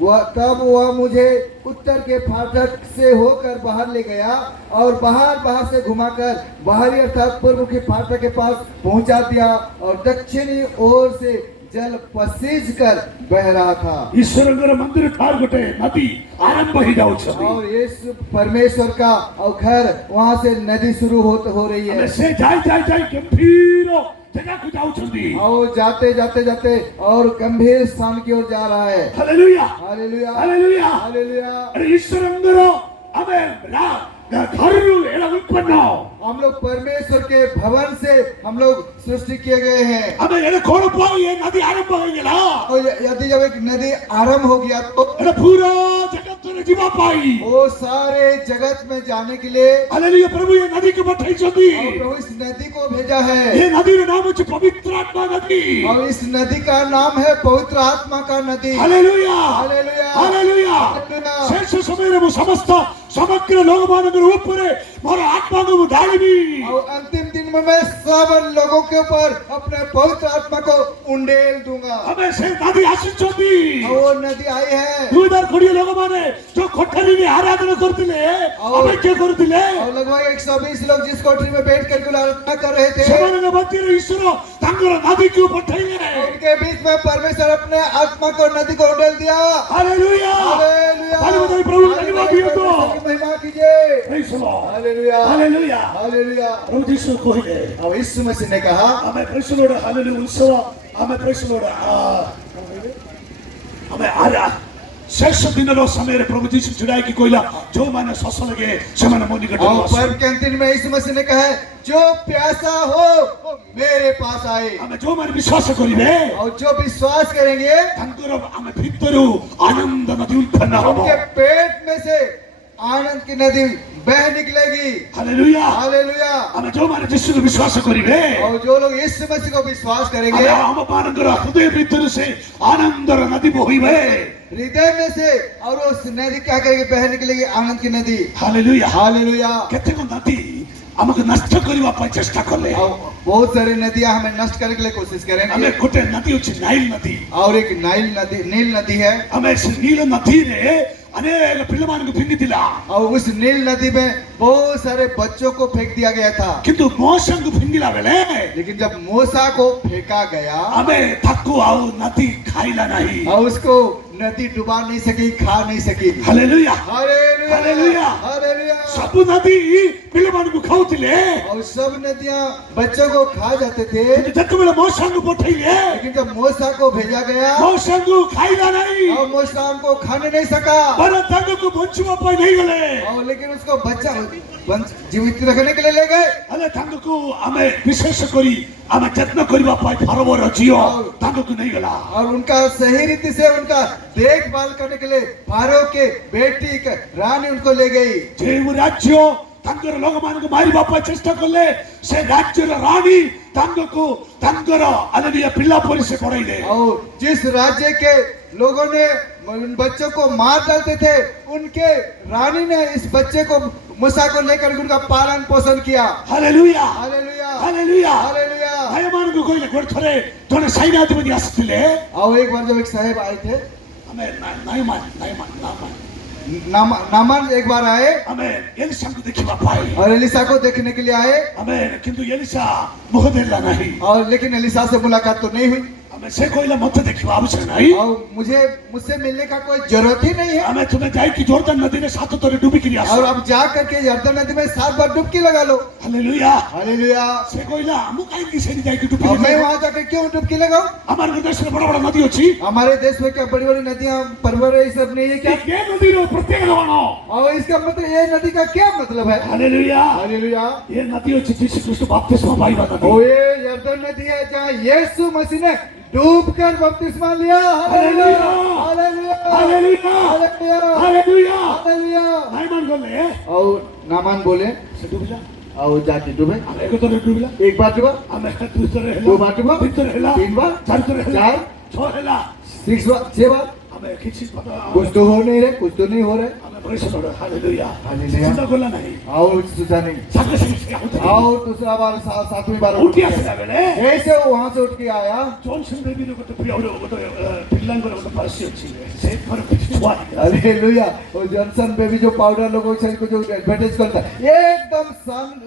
वह मुझे उत्तर के फाटक से होकर बाहर ले गया और बाहर से घुमाकर बाहरी अर्थात पूर्वमुखी फाटक के पास पहुंचा दिया और दक्षिणी ओर से जल पसीज कर बह रहा था। ईश्वरंगर मंदिर ठार गोटे नदी आरंभ ही जाऊ छथि और इस परमेश्वर का और घर वहां से नदी शुरू हो रही है। हमें से जाय गंभीर जगह को जाऊ छथि और जाते और गंभीर स्थान की ओर जा रहा है। Hallelujah hallelujah hallelujah hallelujah. अरे ईश्वरंगर हमें घर एला उत्पन्न हम लोग परमेश्वर के भवन से हम लोग सृष्टि किए गए हैं। हमें एला कोन पाई ये नदी आरंभ हो गेला और यदि जब एक नदी आरंभ हो गया तो एला पूरा जगत रे जीवा पाई वो सारे जगत में जाने के लिए हालेलुया प्रभु ये नदी के पठाई छथि और प्रभु इस नदी को भेजा है। ये नदी रे नाम है पवित्र आत्मा नदी और इस नदी का नाम है पवित्र आत्मा का नदी। Hallelujah hallelujah hallelujah hallelujah. शेष समय में समस्त समग्र लोग मानकर ऊपर मोर आत्मा को डालबी और अंतिम दिन में मैं सब लोगों के ऊपर अपने पवित्र आत्मा को उंडेल दूंगा। हमें से नदी आसिछथि और वो नदी आई है। 2000 कोड़ी लोग माने जो कोठरी में आराधना करतिले हमें क्या करतिले और लगभग 120 लोग जिस कोठरी में बैठ कर आराधना कर रहे थे सेमानक मध्य ईश्वर तांगर नदी के पठाइले उनके बीच में परमेश्वर अपने आत्मा को नदी को उंडेल दिया। Hallelujah hallelujah. हालेलुया प्रभु धन्यवाद दियो तो महिमा कीजिए। Praise the Lord hallelujah hallelujah hallelujah. प्रभु यीशु कहिले और यीशु मसीह ने कहा हमें प्रेज द लॉर्ड हालेलुया उत्सव हमें प्रेज द लॉर्ड हमें आरा शेष दिन रो समय प्रभु यीशु छुड़ाई की कोइला जो माने सस लगे से माने मोनि कट और पर्व के अंतिम में यीशु मसीह ने कहा जो प्यासा हो वो मेरे पास आए। हमें जो माने विश्वास करिवे और जो विश्वास करेंगे तांकर हमें भीतरु आनंद नदी उत्पन्न होबो उनके पेट में से आनंद की नदी बह निकलेगी। Hallelujah hallelujah. हमें जो माने यीशु को विश्वास करिवे और जो लोग यीशु मसीह को विश्वास करेंगे हम मानकर हृदय भीतर से आनंद नदी बहिवे हृदय में से और उस नदी क्या करेगी बह निकलेगी आनंद की नदी। Hallelujah hallelujah. केते को नदी हमको नष्ट करवा पाई चेष्टा करले और बहुत सारी नदियां हमें नष्ट करने के लिए कोशिश करेंगे। हमें गोटे नदी अछि नाइल नदी और एक नील नदी है। हमें इस नील नदी रे अनेक पिलमान को फेंक दिला और उस नील नदी में बहुत सारे बच्चों को फेंक दिया गया था। किंतु मौसम को फेंकिला बेले लेकिन जब मूसा को फेंका गया हमें थक्कू आउ नदी खाइला नहीं और उसको नदी डुबा नहीं सकी, खा नहीं सकी। Hallelujah hallelujah hallelujah. हालेलुया। सब नदी पिల్లମାନଙ୍କୁ ଖାଉଥିଲେ और सब नदियां बच्चों को खा जाते थे, ଯେତେବେଳେ ମଉସାଙ୍କୁ ପଠେଇଲେ लेकिन जब मूसा को भेजा गया ମଉସାଙ୍କୁ ଖାଇଲା ନାହିଁ, और मूसा को खाने नहीं सका, ବରଂ ତାଙ୍କୁ ବଞ୍ଚିବା ପାଇଁ ନେଇଗଲେ। और लेकिन उसको बच्चा जीवित रखने के लिए ले गए। ହେଲେ ତାଙ୍କୁ ଆମେ ବିଶେଷ କରି ଆମେ ଯତ୍ନ କରିବା ପାଇଁ ଫାରୋର ଝିଅ ତାଙ୍କୁ ନେଇଗଲା। और उनका सही रीति से उनका देखभाल करने के लिए फारो के बेटी रानी उनको ले गई। ଯେଉଁ ରାଜ୍ୟ ତାଙ୍କର ଲୋକମାନଙ୍କୁ ମାରିବା ପାଇଁ ଚେଷ୍ଟା କଲେ ସେ ରାଜ୍ୟର ରାଣୀ ତାଙ୍କୁ ତାଙ୍କର ହାଲେଲୁୟା ପିଲା ପରି ସେ ପଢେଇଲେ। और जिस राज्य के लोगों ने उन बच्चों को मार डालते थे, उनके रानी ने इस बच्चे को मूसा को लेकर उनका पालन पोषण किया। Hallelujah hallelujah hallelujah. हालेलुया। ଭାଇମାନଙ୍କୁ କହିଲେ ଗୋଟେ ଥରେ ଜଣେ ସୈନ୍ୟାଧିପତି ଆସିଥିଲେ। और एक बार जब एक साहेब आए थे, ଆମେ ନାଇମାନ नामान एक बार आए ଆମେ ଏଲିସାଙ୍କୁ ଦେଖିବା ପାଇଁ और एलिसा को देखने के लिए आए, ଆମେ କିନ୍ତୁ ଏଲିସା ମୁହ ଦେଲା ନାହିଁ। और लेकिन एलिसा से मुलाकात तो नहीं हुई। ଆମେ ସେ କହିଲା ମତେ ଦେଖିବା ଆବଶ୍ୟକ ନାହିଁ। और मुझसे मिलने का कोई जरूरत ही नहीं है। ଆମେ ତୁମେ ଯାଇକି ଜୋର୍ଦାନ ନଦୀରେ 7 ଥର ଡୁବିକିରି ଆସ। और अब जा करके यर्दन नदी में 7 बार डुबकी लगा लो। ହାଲେଲୁୟା। हालेलुया। ସେ କହିଲା ମୁଁ କାହିଁକି ସେଠି ଯାଇକି और ଡୁବିକିରି मैं वहां जाकर क्यों डुबकी लगाऊं? ଆମର ଦେଶରେ ବଡ ବଡ ନଦୀ ଅଛି। हमारे देश में क्या बड़ी बड़ी नदियां पर्वत ये सब नहीं है क्या? ଏ ନଦୀର ପ୍ରତ୍ୟେକ ଜଣ और इसका मतलब ये नदी का क्या मतलब है? ହାଲେଲୁୟା। हालेलुया। ଏ ନଦୀ ଅଛି ଯୀଶୁ ଖ୍ରୀଷ୍ଟ ବାପ୍ତିସ୍ମ ପାଇବା ନଦୀ। और ये यर्दन नदी है जहाँ यीशु मसीह ने डूबकर बपतिस्मा लिया। Hallelujah hallelujah hallelujah hallelujah hallelujah. Hallelujah. ନାଇମାନ ଗଲେ और नामान बोले ସେ ଡୁବିଲା। और जाके डूबे। ଆମେ ଏକ ଥର ଡୁବିଲା। एक बार डूबा, ଆମେ ଦୁଇ ଥର ହେଲା, 2 बार डूबा, 3 ଥର ହେଲା, 3 बार, 4 ଥର ହେଲା, 4, 6 ହେଲା। 6 बार, 6 बार। ଆମେ କିଛି कुछ तो हो नहीं रहे, कुछ तो नहीं हो रहे। ଆମେ ପ୍ରବେଶ କର। Hallelujah hallelujah. ଚିନ୍ତା କଲା ନାହିଁ। और सुधा नहीं। ସାଙ୍ଗେ ସାଙ୍ଗେ ସେ ଆଉଥରେ और दूसरा बार 7वीं बार ଉଠି ଆସିଲା ବେଳେ जैसे वो वहां से उठ के आया, ଜନସନ୍ ବେବିର ଗୋଟେ ପିଲାଙ୍କର ଗୋଟେ ପାର୍ସି ଅଛି। ସେ ଘର କିଛି ଛୁଆ ହେଇଥିଲା। हालेलुया। और जॉनसन बेबी जो पाउडर लोगों को जो एडवर्टाइज करता है, एकदम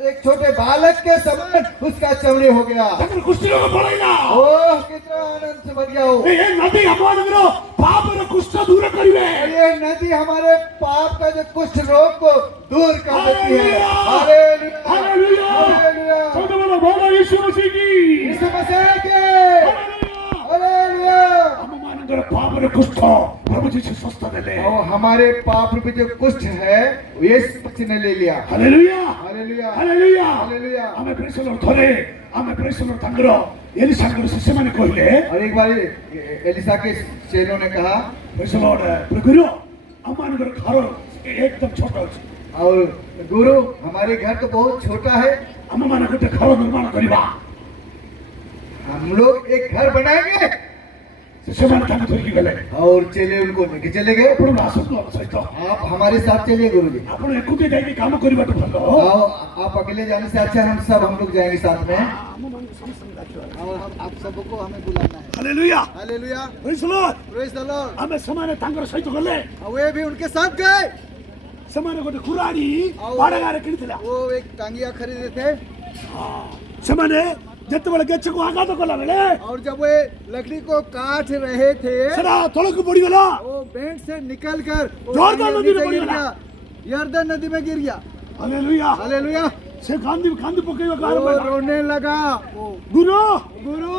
एक छोटे बालक के समान उसका चमड़ी हो गया। ତାଙ୍କର କୁଷ୍ଠ ରୋଗ ପଳେଇଲା। ओह कितना आनंद से भर गया हो। ଏ ନଦୀ ଆମମାନଙ୍କର ପାପର କୁଷ୍ଠ ଦୂର କରିବେ। और ये नदी हमारे पाप का जो कुष्ठ रोग को दूर कर देती है। Hallelujah hallelujah hallelujah. हालेलुया। ସବୁବେଳେ ଭଲ ଈଶ୍ୱର ଅଛି କି? यीशु मसीह के ହାଲେଲୁୟା। हालेलुया। ଆମମାନଙ୍କର ପାପର କୁଷ୍ଠ ପ୍ରଭୁ ଯୀଶୁ ସ୍ୱସ୍ଥ ଦେଲେ। और हमारे पाप रूपी जो कुष्ठ है वो यीशु मसीह ने ले लिया। Hallelujah hallelujah hallelujah. हालेलुया। ଆମେ ପ୍ରେସର ଥରେ ଆମେ ପ୍ରେସର ତାଙ୍କର ଏଲିସାଙ୍କର ଶିଷ୍ୟମାନେ କହିଲେ और एक बार एलिसा के चेलों ने कहा, ପ୍ରେସର ଗୁରୁ ଆମମାନଙ୍କର ଘର ଏକଦମ ଛୋଟ ଅଛି। और गुरु हमारे घर तो बहुत छोटा है, ଆମମାନେ ଗୋଟେ ଘର ନିର୍ମାଣ କରିବା। हम लोग एक घर बनाएंगे। ଶିଷ୍ୟମାନେ ତାଙ୍କୁ ଧରିକି ଗଲେ। और चेले उनको लेके चले गए। ଆପଣ ଆସନ୍ତୁ ଆମ ସହିତ। आप हमारे साथ चलिए गुरु जी। ଆପଣ ଏକୁଟିଆ ଯାଇକି କାମ କରିବାଟା ଭଲ। आओ, आप अकेले जाने से अच्छा हम लोग जाएंगे साथ में। और आप सबको हमें बुलाना है। Hallelujah hallelujah. ପ୍ରେଜ୍ ଦ ଲର୍ଡ। Praise the Lord. ଆମେ ସେମାନେ ତାଙ୍କର ସହିତ ଗଲେ। और वे भी उनके साथ गए। ସେମାନେ ଗୋଟେ କୁରାଡ଼ି ଆଉ ବାଡ଼ଗାରେ କିଣିଥିଲା। वो एक टांगिया खरीदे थे। ସେମାନେ ଯେତେବେଳେ ଗଛକୁ ଆଘାତ କଲା ବେଳେ और जब वे लकड़ी को काट रहे थे, ସେଟା ତଳକୁ ପଡ଼ିଗଲା। वो बेंच से निकलकर वो जोरदार नीचे नदी में गिर पड़ गया। गया। यर्दन नदी में गिर गया। ହାଲେଲୁୟା। हालेलुया। ସେ କାନ୍ଦି ପକେଇବାକୁ वो ଆରମ୍ଭ କଲା। रोने लगा। ଗୁରୁ गुरु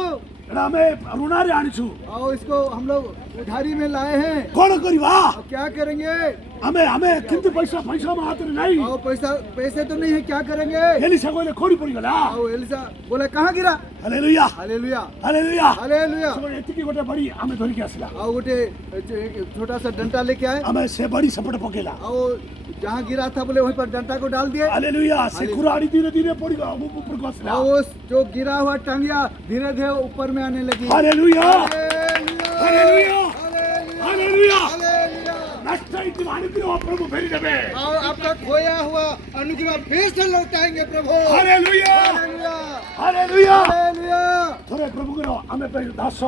ଏଟା ଆମେ ଋଣରେ ଆଣିଛୁ। और इसको हम लोग उधारी में लाए हैं। କଣ କରିବା? अब क्या करेंगे? ଆମେ କିନ୍ତୁ ପଇସା ଆମ ହାତରେ ନାହିଁ। और पैसे तो नहीं है, क्या करेंगे? ଏଲିସା କହିଲେ କୋଉଠି ପଡ଼ିଗଲା? और एलिसा बोला कहाँ गिरा? Hallelujah hallelujah hallelujah. हालेलुया। ସେମାନେ ଏତିକି ଗୋଟେ ବଡ଼ି ଆମେ ଧରିକି ଆସିଲା। और ଗୋଟେ छोटा सा डंटा लेके आए। ଆମେ ସେ ବଡ଼ି ସେପଟେ ପକେଇଲା। और जहाँ गिरा था बोले वहीं पर डंटा को डाल दिए। ହାଲେଲୁୟା। ସେ କୁରାଡ଼ି ଧୀରେ ଧୀରେ ପଡ଼ିଗଲା ଉପରକୁ ଆସିଲା। और वो जो गिरा हुआ टांगिया धीरे धीरे ऊपर में आने लगी। Hallelujah hallelujah hallelujah hallelujah hallelujah. Hallelujah. ନଷ୍ଟ ହେଇଥିବା ଅନୁଗ୍ରହ ପ୍ରଭୁ ଫେରିଦେବେ। और आपका खोया हुआ अनुग्रह फिर से लौटाएंगे प्रभु। Hallelujah hallelujah hallelujah. हालेलुया। ଥରେ ପ୍ରଭୁଙ୍କର ଆମେ ପାଇଁ ଦାସ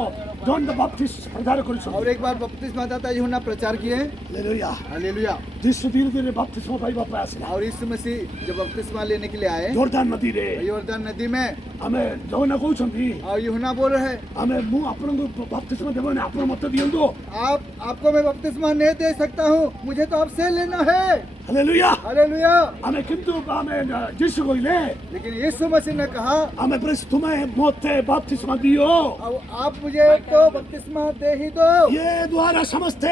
जॉन द बैप्टिस्ट प्रचार करिसो और एक बार बपतिस्मा दाता यूहन्ना प्रचार किए। Hallelujah hallelujah. जिस धीरे धीरे बपतिस्मा भाई बापा आसला और यीशु मसीह जब बपतिस्मा लेने के लिए आए जोरदान नदी रे यॉर्दन नदी में, हमें जौना कहउछंती और यूहन्ना बोल रहे हैं, हमें मु आपन को बपतिस्मा देबो ने आपन मत दियंदो। आपको मैं बपतिस्मा नहीं दे सकता हूँ, मुझे तो आपसे लेना है। Hallelujah hallelujah. हमें किंतु हमें जिस कोइले लेकिन यीशु मसीह ने कहा, हमें प्रभु तुम्हें मोते बपतिस्मा दियो। अब आप मुझे तो बपतिस्मा दे ही दो। ये द्वारा समझते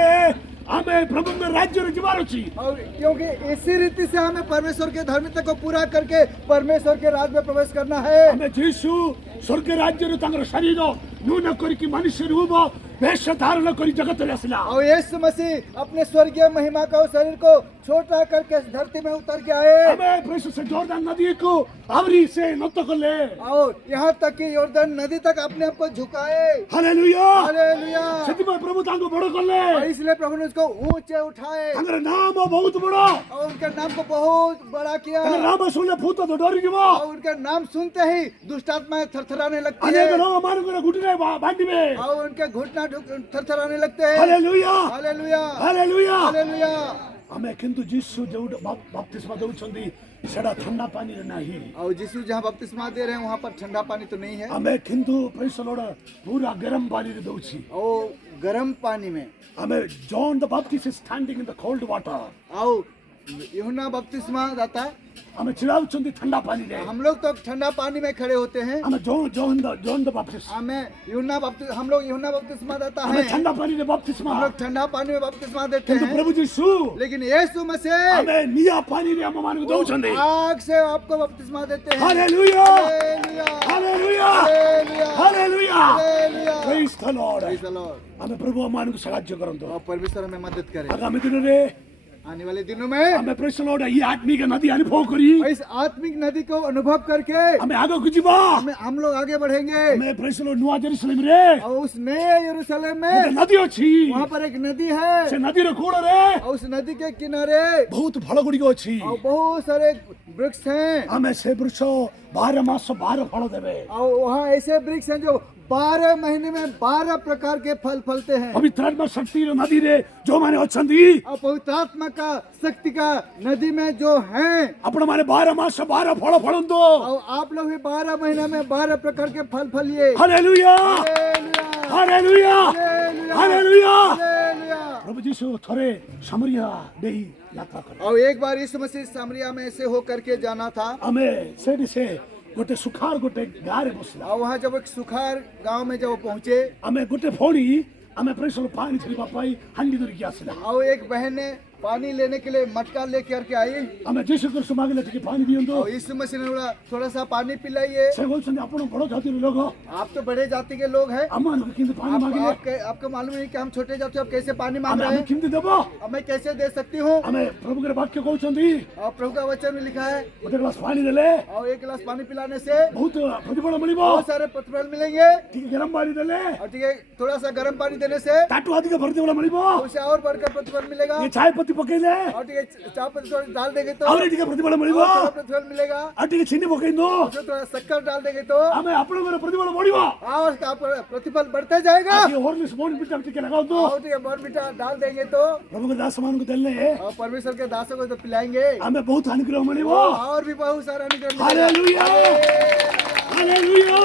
हमें प्रभु में राज्य रे जीवार अछि। और क्योंकि इसी रीति से हमें परमेश्वर के धर्मिता को पूरा करके परमेश्वर के राज में प्रवेश करना है। हमें यीशु स्वर्ग राज्य रे तांगर शरीर न्यून करिकी मनुष्य रूप वेश धारण करी जगत रे आसला। और यीशु मसीह अपने स्वर्गीय महिमा का शरीर को छोटा करके इस धरती में उतर के आए। हमें प्रभु से जोरदान नदी को आवरी से नत करले और यहाँ तक कि यॉर्दन नदी तक अपने आप को झुकाए। Hallelujah hallelujah. सेति में प्रभु तांको बड़ करले और इसलिए प्रभु ने उसको ऊंचे उठाए तांगर नाम बहुत बड़ा और उनके नाम को बहुत बड़ा किया। तांगर नाम सुनले भूत तो डर जीवो। और उनके नाम सुनते ही दुष्ट आत्माएं थरथराने लगती अनेक है लोग मार को घुटने बांधी में और उनके घुटना थरथराने लगते हैं। Hallelujah hallelujah. Hallelujah hallelujah. हमें किंतु यीशु जो बपतिस्मा देउछंदी सेडा ठंडा पानी रे नाही। और यीशु जहाँ बपतिस्मा दे रहे हैं वहाँ पर ठंडा पानी तो नहीं है, हमें किंतु प्रेस लॉर्ड पूरा गरम पानी रे दउछि। और गर्म पानी में। हमें John the Baptist is standing in the cold water. और यूहन्ना बपतिस्मा दाता, हमें चिड़ाउछंदी ठंडा पानी रे। हम लोग तो ठंडा पानी में खड़े होते हैं। हमें जॉन द बैप्टिस्ट हम लोग यूहन्ना बपतिस्मा दाता हमें हैं। ठंडा पानी रे बपतिस्मा। हम लोग ठंडा पानी में बपतिस्मा देते किंतु हैं। प्रभु यीशु लेकिन यीशु मसीह हमें निया पानी रे हम मान को दउछंदी। आग से आपको बपतिस्मा देते हैं। Hallelujah hallelujah. Hallelujah hallelujah. Hallelujah hallelujah. Praise the Lord. Praise the Lord। हमें प्रभु मान को सहायता करंतो। और परमेश्वर हमें मदद करे। आगामी दिनों रे आने वाले दिनों में हमें प्रेस लॉर्ड ये आदमी का नदी अनुभव करी इस आत्मिक नदी को अनुभव करके हमें आगे कुछ बा हम लोग आगे बढ़ेंगे। हमें प्रेस लॉर्ड नुआ जेरूसलम रे और उस नए यरूशलेम गोटे में नदी अछि। वहाँ पर एक नदी है। से नदी रे कूड़ रे और उस नदी के किनारे बहुत फल गुड़ी अछि। और बहुत सारे वृक्ष हैं। हमें से वृक्ष 12 मास 12 फल देवे। और वहाँ ऐसे वृक्ष हैं जो 12 महीने में 12 प्रकार के फल फलते हैं। पवित्र आत्मा शक्ति रे नदी रे जो माने अछंदी और पवित्र आत्मा का शक्ति का नदी में जो हैं, आपण माने 12 मास 12 फल फलंतो। और आप लोग भी 12 महीना में 12 प्रकार के फल फलिए। Hallelujah hallelujah. Hallelujah hallelujah. Hallelujah. Hallelujah. प्रभु यीशु थोरे समरिया देही यात्रा कर। और एक बार यीशु मसीह सामरिया में से होकर के जाना था। हमें से गोटे सुखार गोटे गारे बसला। और वहाँ जब एक सुखार गांव में जब वो पहुंचे, हमें गोटे फोड़ी हमें प्रेसर पानी थी पापाई हंडी दूर की आसला। और एक बहन ने पानी लेने के लिए मटका लेकर के आई। हमें यीशु क्रिस्त मांगले थे पानी दियंतो। और यीशु मसीह ने बोला थोड़ा सा पानी पिलाइए। से बोलछन आपण बड़ जाति रे लोग आप तो बड़े जाति के लोग हैं। अमन किंतु पानी मांगले आपको मालूम नहीं कि हम छोटे जाति आप कैसे पानी मांग रहे हमें हैं। किंतु देबो अब मैं कैसे दे सकती हूँ। हमें प्रभु के वाक्य कहउछंदी। और प्रभु का वचन में लिखा है, गोटे ग्लास पानी देले और एक गिलास पानी पिलाने से बहुत प्रतिफल मिलिबो। बहुत सारे प्रतिफल मिलेंगे। ठीक गरम पानी देले और ठीक है, थोड़ा सा गर्म पानी देने से ताटू अधिक प्रतिफल मिलिबो। उसे और बढ़कर प्रतिफल मिलेगा। ये चाय पत्ती पकेले और ठीक है, चाय पत्ती थोड़ी डाल देंगे तो और ठीक प्रतिफल मिलिबो। और थोड़ा प्रतिफल मिलेगा। और ठीक चीनी पकेइनो उसमें थोड़ा शक्कर डाल देंगे तो हमें आपण को प्रतिफल बढ़िबो। और आपका प्रतिफल बढ़ते जाएगा। ये और स्पून पिटा के लगाओ तो और ठीक है, बॉर्नविटा डाल देंगे तो प्रभु के दास मान को देले और परमेश्वर के दासों को तो पिलाएंगे। हमें बहुत अनुग्रह मिलिबो। और भी बहुत सारा अनुग्रह मिलेगा। Hallelujah hallelujah.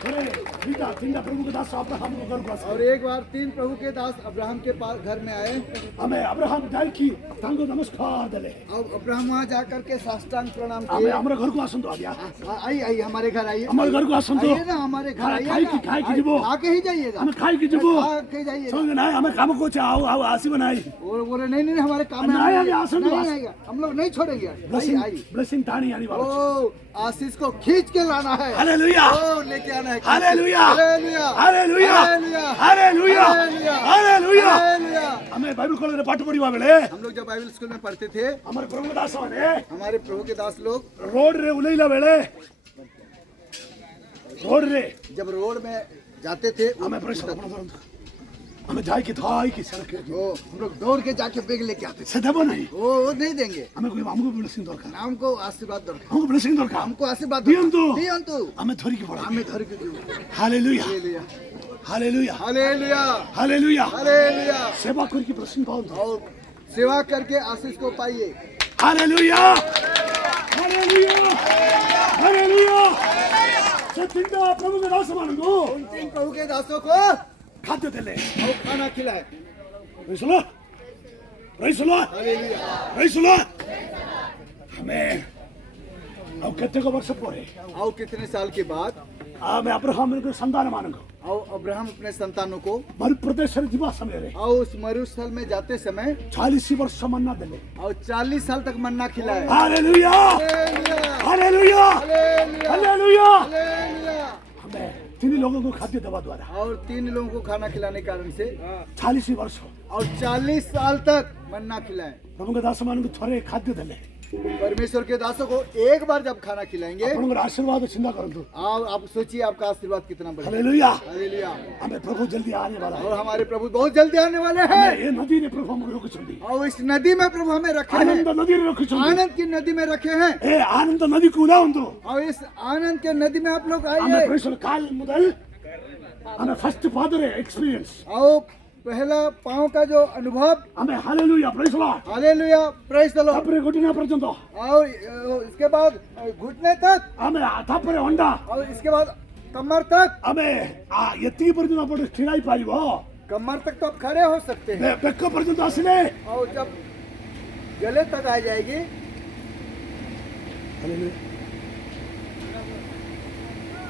अरे पिता तिंदा प्रभु के दास अब्राहम को घर को और एक बार 3 प्रभु के दास अब्राहम के पास घर में आए। हमें अब्राहम जाई की तांगो नमस्कार देले। अब अब्राहम वहाँ जाकर के साष्टांग प्रणाम हमें किए। हमारे घर को आसन तो आ गया। आई हमारे घर आइए। हमारे घर को आसन तो आइए ना हमारे घर आइए। खाई की जीवो खा के ही जाइएगा। हमें खाई की जीवो खा के जाइएगा। समझ ना हमें काम को चाहो आओ आसी बनाई और बोले नहीं हमारे काम नहीं, आगे आसन दो, नहीं आसन। आएगा, हम लोग नहीं छोड़ेंगे। ब्लेसिंग आई ब्लेसिंग तानी आनी वाला। ओ आशीष को खींच के लाना है। हालेलुया ओ लेके आना है। Hallelujah hallelujah hallelujah hallelujah hallelujah hallelujah hallelujah. Hallelujah. हमें बाइबल कॉलेज में पाठ पढ़ीवा बेले हम लोग जब बाइबल स्कूल में पढ़ते थे, हमारे प्रभु दास माने हमारे प्रभु के दास लोग रोड रे उलैला बेले रोड रे जब रोड में जाते थे, हमें प्रश्न हमें जाए की थाई की सड़क रे ओ हम लोग दौड़ के जाके बैग लेके आते थे। से देबो नहीं वो नहीं देंगे। हमें कोई हमको ब्लेसिंग दरकार हमको आशीर्वाद दरकार। हमको ब्लेसिंग दरकार हमको आशीर्वाद दियंतु दियंतु। हमें थोड़ी की पड़ा हमें धर के hallelujah hallelujah. Hallelujah hallelujah hallelujah hallelujah. सेवा करके प्रसन्न पाओ और सेवा करके आशीष को पाइए। हालेलुया हालेलुया हालेलुया सत्तिंदा प्रभु के दास मानंगो उन तीन प्रभु के दासों को खाद्य देले और खाना खिलाए। Praise the Lord praise the Lord hallelujah praise the Lord हमें अब कितने को वर्ष पड़े और कितने साल के बाद मैं अब्राहम को संतान मानंगो और अब्राहम अपने संतानों को मरु प्रदेश रे जीवा समय रे और उस मरुस्थल में जाते समय 40 वर्ष मन्ना देले और 40 साल तक मन्ना खिलाए। Hallelujah hallelujah hallelujah hallelujah hallelujah hallelujah. हमें तीन लोगों को खाद्य दवा द्वारा और 3 लोगों को खाना खिलाने के कारण से 40 वर्ष और 40 साल तक मन्ना खिलाए। प्रभु के दास मान को थोड़े खाद्य देले परमेश्वर के दासों को एक बार जब खाना खिलाएंगे आपन आशीर्वाद चिंता करंतु आप सोचिए आपका आशीर्वाद कितना बढ़ेगा। Hallelujah hallelujah. हमें प्रभु जल्दी आने वाला है और हमारे प्रभु बहुत जल्दी आने वाले हैं। ये नदी ने प्रभु हम रोक छुंदी और इस नदी में प्रभु हमें रखे हैं। आनंद नदी ने रोक छुंदी आनंद की नदी में रखे हैं। ए आनंद नदी को उड़ा उंदो और इस आनंद के नदी में आप लोग हमें आइए। प्रेषण काल मुदल हमें फर्स्ट फादर एक्सपीरियंस और पहला पांव का जो अनुभव। हमें hallelujah praise the Lord hallelujah praise the Lord. तापरे घुटना पर्यंत और इसके बाद घुटने तक हमें तापरे होंडा और इसके बाद कमर तक। हमें यति पर्यंत आपण ठिराई पाइबो कमर तक तो आप खड़े हो सकते हैं। बेक पर्यंत आसले और जब गले तक आ जाएगी। Hallelujah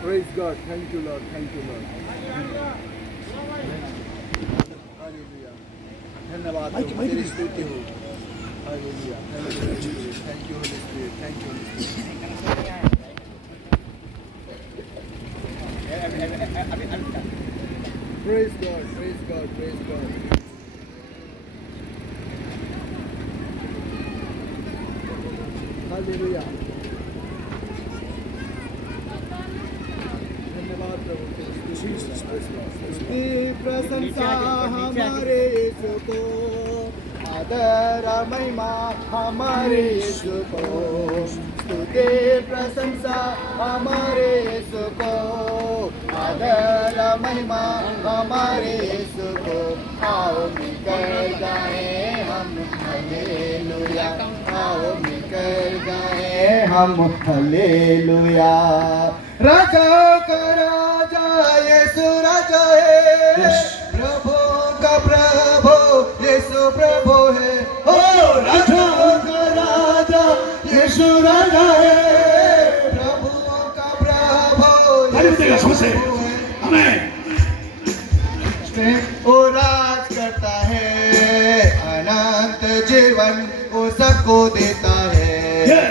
Praise God. Thank you Lord. Thank you Lord. Hallelujah. धन्यवाद माइक, प्रभु, माइक तेरी दीजिए। स्तुति हो। Hallelujah. Thank you Holi spirit. Thank you Holi spirit. Praise God. Praise God. Praise God. Hallelujah. धन्यवाद प्रभु, तेरी स्तुति प्रशंसा हमारे यीशु को, आदर महिमा हमारे यीशु को, स्तुति प्रशंसा हमारे यीशु को, आदर महिमा हमारे यीशु को। आओ मिलकर गाएं हम हालेलुया, आओ मिलकर गाएं हम हालेलुया। राजा का राजा यीशु राजा है, प्रभु का प्रभु यीशु प्रभु है। ओ राजा का राजा यीशु राजा है, प्रभु का प्रभु यीशु है। हमें वो राज करता है, अनंत जीवन वो सबको देता है।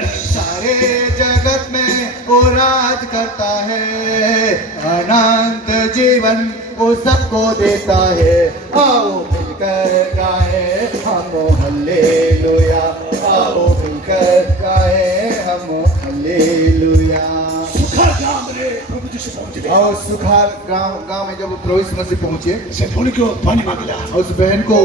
सारे जगत में वो राज करता है, अनंत जीवन वो सबको देता है। आओ मिलकर गाए हम हालेलुया, आओ मिलकर गाए हम हालेलुया। सुखार गांव में प्रभु जी से पहुंच गए और सुखार गांव में जब प्रभु यीशु मसीह पहुंचे, से फोन को पानी मांगला उस बहन को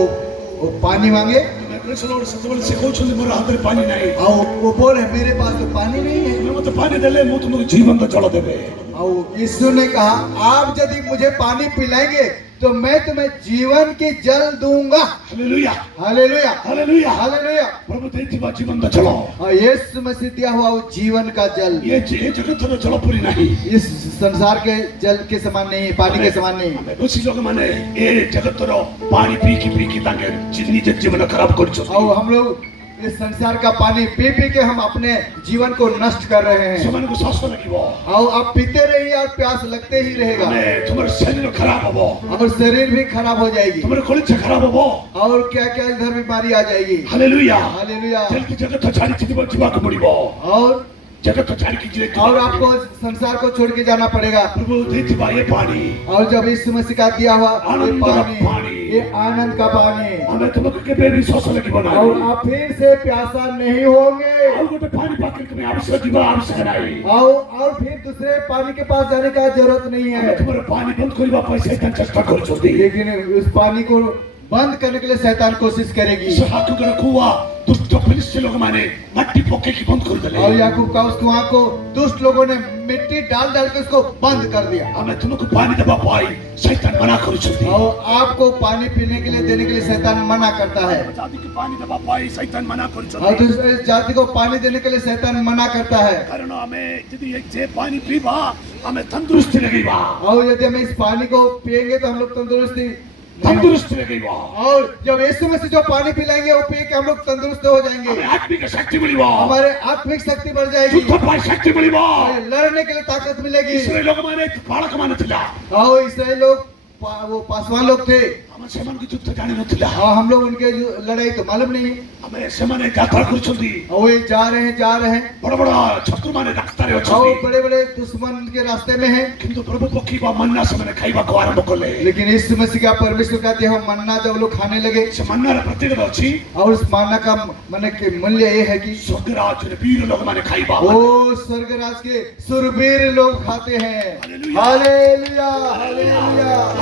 वो पानी मांगे। मैं प्रेषण और सतवल से कोच ने मोर हाथ में पानी नहीं और वो बोले मेरे पास तो पानी नहीं है। मैं तो पानी देले मु तुमको जीवन का जल देबे। और यीशु ने कहा आप यदि मुझे पानी पिलाएंगे तो मैं तुम्हें जीवन की जल दूंगा। Hallelujah hallelujah hallelujah hallelujah. प्रभु देथिबा जीवन का जल और यीशु मसीह दिया हुआ वो जीवन का जल ये जगत तो जल पूरी नहीं, इस संसार के जल के समान नहीं है, पानी के समान नहीं है। बेसी लोग माने ए जगत रो पानी पी की ताके निज जीवन खराब कर छ। और हम लोग इस संसार का पानी पी के हम अपने जीवन को नष्ट कर रहे हैं। समान को सांस लगिवो और आप पीते रहिए और प्यास लगते ही रहेगा मैं तुम्हारे शरीर खराब होबो और शरीर भी खराब हो जाएगी तुम्हारे खोलिचा खराब होबो और क्या क्या इधर बीमारी आ जाएगी। Hallelujah hallelujah. जल की जगत छाड़ी जीवा जीवा को पड़िबो और जगत छाड़ी की जीवा और आपको संसार को छोड़ के जाना पड़ेगा। प्रभु देथिबा ये पानी और जब यीशु मसीह का दिया हुआ आनंद का पानी, ये आनंद का पानी, हमें तुमको के पे विश्वास लगिवो ना और आप फिर से प्यासा नहीं होंगे। और गोटे पानी पाकर के आवश्यक जीवा आवश्यक नहीं और फिर दूसरे पानी के पास जाने का जरूरत नहीं है। तुम्हारे पानी बंद करिबा पैसा इतना चेष्टा कर छोड़ी लेकिन उस पानी को बंद करने के लिए शैतान कोशिश करेगी। सहाकु कर कुआ दुष्ट दुष्ट फिलिस्ती लोग माने मट्टी पोके की बंद कर और दिले याकूब का उस कुआं को दुष्ट लोगों ने मिट्टी डाल डाल के उसको बंद कर दिया। हमें तुमको पानी दबा पाई शैतान मना कर छुट्टी और आपको पानी पीने के लिए देने के लिए शैतान मना करता है। जाति के पानी दबा पाई शैतान मना कर और छुट्टी दूसरे जाति को पानी देने के लिए शैतान मना करता है। कारण हमें यदि एक जे पानी पीबा हमें तंदुरुस्ती लगेगा और यदि हम इस पानी को पिएंगे तो हम लोग तंदुरुस्ती तंदुरुस्ती लगेगा और जब यीशु मसीह जो पानी पिलाएंगे वो पी के हम लोग तंदुरुस्त हो हमें जाएंगे। आत्मिक शक्ति मिलेगा हमारे आत्मिक शक्ति बढ़ जाएगी, युद्ध पाई शक्ति मिलेगा और लड़ने के लिए ताकत मिलेगी। इसराइल लोग माने बालक माने थिला और इसराइल लोग वो पासवान लोग थे हमें सेमान की युद्ध जाने नथिला और हम लोग उनके लड़ाई तो मालूम नहीं। हमें सेमाने यात्रा करछंती और वो जा रहे हैं बड़ा बड़ा शत्रु माने रास्ता रे और अछंती बड़े बड़े दुश्मन के रास्ते में हैं। किंतु प्रभु पक्षी बा मन्ना से मैंने खाइबा को आरंभ करले लेकिन यीशु मसीह का परमेश्वर का दिया हुआ मन्ना जब लोग खाने लगे से मन्ना रे प्रत्येक अछि और उस मन्ना का माने के मूल्य ये है कि स्वर्गराज रे वीर लोग माने खाइबा वो स्वर्गराज के सुरवीर लोग खाते हैं। Hallelujah hallelujah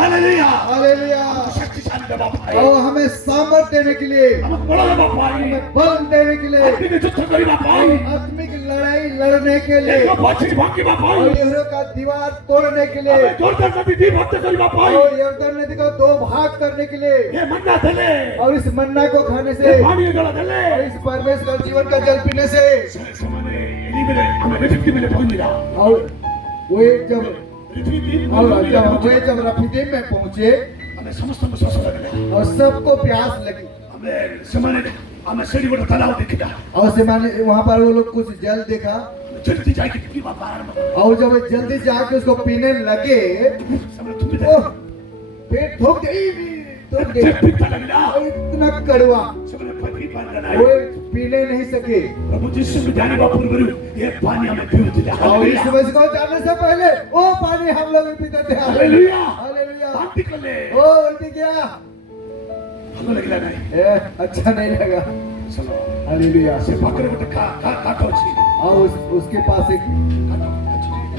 hallelujah hallelujah. शक्तिशाली दबा पाए और हमें सामर्थ देने के लिए, हमें बड़ा दबा पाए हमें बल देने के लिए, आत्मिक युद्ध करिबा पाए आत्मिक लड़ाई लड़ने के लिए एक बाछी भागी बा पाए और यहोवा का दीवार तोड़ने के लिए हमें जोरदार नदी दी भक्त करिबा पाए और यरदन नदी को 2 भाग करने के लिए ये मन्ना देले और इस मन्ना को खाने ये से पानी गला देले और इस परमेश्वर जीवन का जल पीने से समाने एली मेरे हमें रिफिक्टी मेरे पहुंच गया और वे जब रिफिक्टी जब रफीदीम में पहुंचे हमें समस्त में सोच लगा और सबको प्यास लगी हमें समाने हमें सेड़ी बड़ा तालाब देखा और से माने वहां पर वो लोग कुछ जल देखा जल्दी जाके की बात आरंभ और जब जल्दी जाके उसको पीने लगे समझ तुम भी ओह, पेट थोक गई पिता लगना और इतना कड़वा समझ पति पान लेना वो पीने नहीं सके। प्रभु जिससे भी जाने बापू गुरु ये पानी हमें पीने दिया और इस समय को जाने से पहले वो पानी हम लोग पीते थे। Hallelujah hallelujah. शांति कर ले ओ उल्टी क्या हमें लग रहा है अच्छा नहीं लगा। चलो हालेलुया। से पकड़ के काटो छी और उसके पास एक